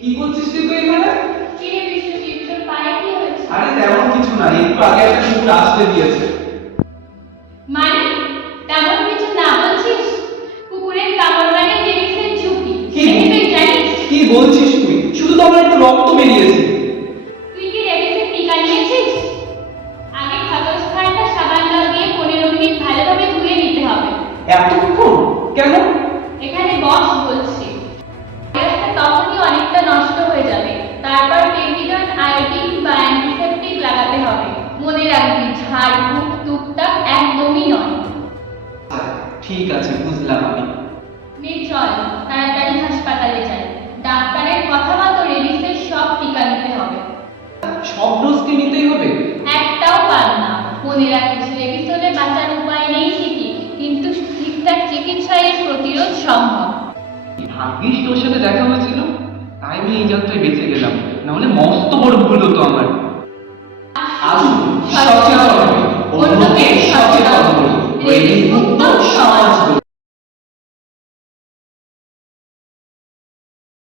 কি করছিস তুই এখানে? কি রে বিশ্বজিৎ, তোর পায়ে কি হয়েছে? আরে তেমন কিছু না, একটু আগে একটা কুকুর আসতে দিয়েছে। মানে তেমন কিছু না বলছিস? কুকুরের কামড় মানে রেবিসের ঝুঁকি, কি? এটা তুই জানিস? কি বলছিস তুই? শুধু তো আমার একটু রক্ত বেরিয়েছে। তুই কি রেবিসের টিকা নিয়েছিস? আগে ক্ষতস্থানটা সাবান জল দিয়ে 15 মিনিট ভালোভাবে ধুয়ে নিতে হবে। এতক্ষণ কেন? এখানে বস বলছি। ভাইরাসটা তখনই অনেকটা নষ্ট হয়ে যাবে, তারপর পেন্টিডন, আয়োডিন বা অ্যান্টিসেপটিক লাগাতে হবে। মনে রাখবি, ঝাড়ফুঁক টুকটাক একদমই নয়। ঠিক আছে, বুঝলাম আমি। নে চল, তাড়াতাড়ি হাসপাতালে যাই। ডাক্তারের কথা মতো রেবিসের সব টিকা নিতে হবে। সব ডোজ কি নিতেই হবে? একটাও পার না। মনে রাখিস, রেবিস হলে বাঁচার উপায় নেই ঠিকই, কিন্তু ঠিকঠাক চিকিৎসায় এর প্রতিরোধ সম্ভব। ভাগ্যিস তোর সাথে দেখা হয়েছিল, তাই আমি এই যাত্রায় বেঁচে গেলাম, নাহলে মস্ত বড় ভুল হতো আমার। আসুন সচেতন হই, অন্যকে সচেতন করি। রেবিস